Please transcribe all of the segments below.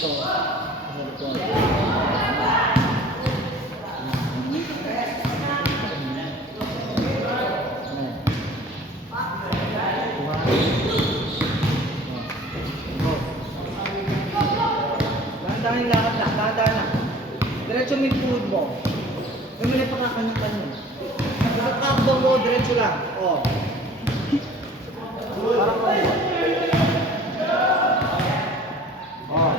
dito. Sa likod. Dahan-dahan yung lakad lang, dahan-dahan lang. Diretso mo yung tuhod mo. Huwag mo na ipakakanya-kanya. Pagkakakbo mo, diretso lang. O. Parang ko. O.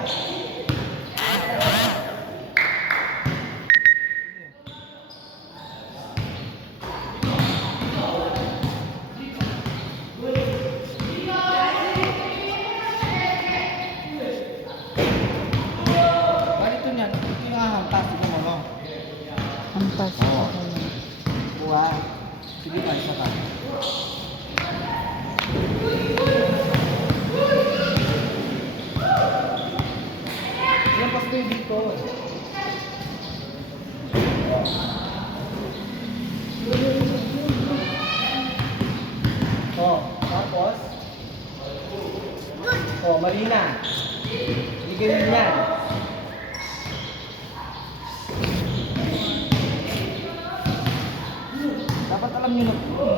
Ganito niyan, ito yung hahampas. Sige mo, no? Hampas. Oo. Kuha. Sige pa, isa pa. Yan, pasto yung dito. Oh, tapos? Oh, Marina. Hindi ganyan yan. Dapat alam nyo na. Oh.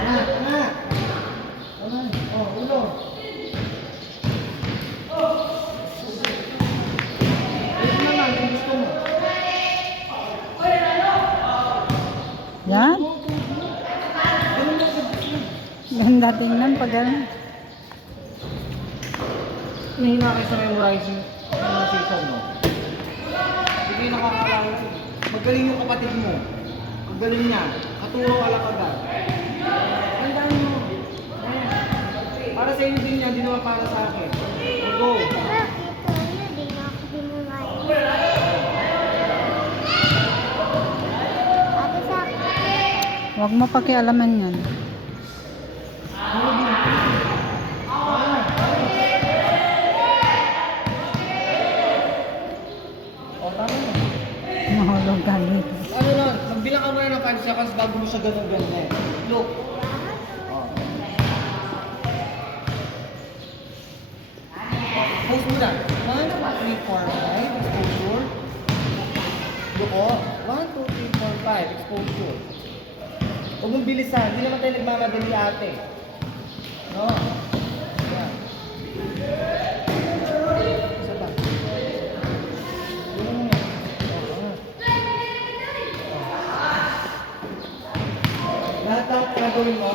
Anak, anak. Anak. Oh, ulo. Ito naman, kung gusto mo. Yan. Ganun mo sa Ganda tingnan pag gano'n. Nahina kayo sa memorizing memorization, no? Hindi kayo nakakalala. Magaling yung kapatid mo. Magaling niya. Katuro ka lang agad. Tandaan mo. Ayan. Para sa inyo din yan, di naman para sa akin. Go. Huwag mo pakialaman yan. Ano din? O, tama na. Mahulog ka dito. Ano lang, magbilang ka muna ng 5 seconds bago mo siya ganun-ganun. Look. Oh. Pause muna. 1, 2, 3, 4, 5. Exposure. Look o. 1, 2, 3, 4, 5. Exposure. Huwag mong bilisan. Hindi naman tayo nagmamadali ate. No? Yan. Isa pa. Yun mo yan. Lahat-lahat na gawin mo.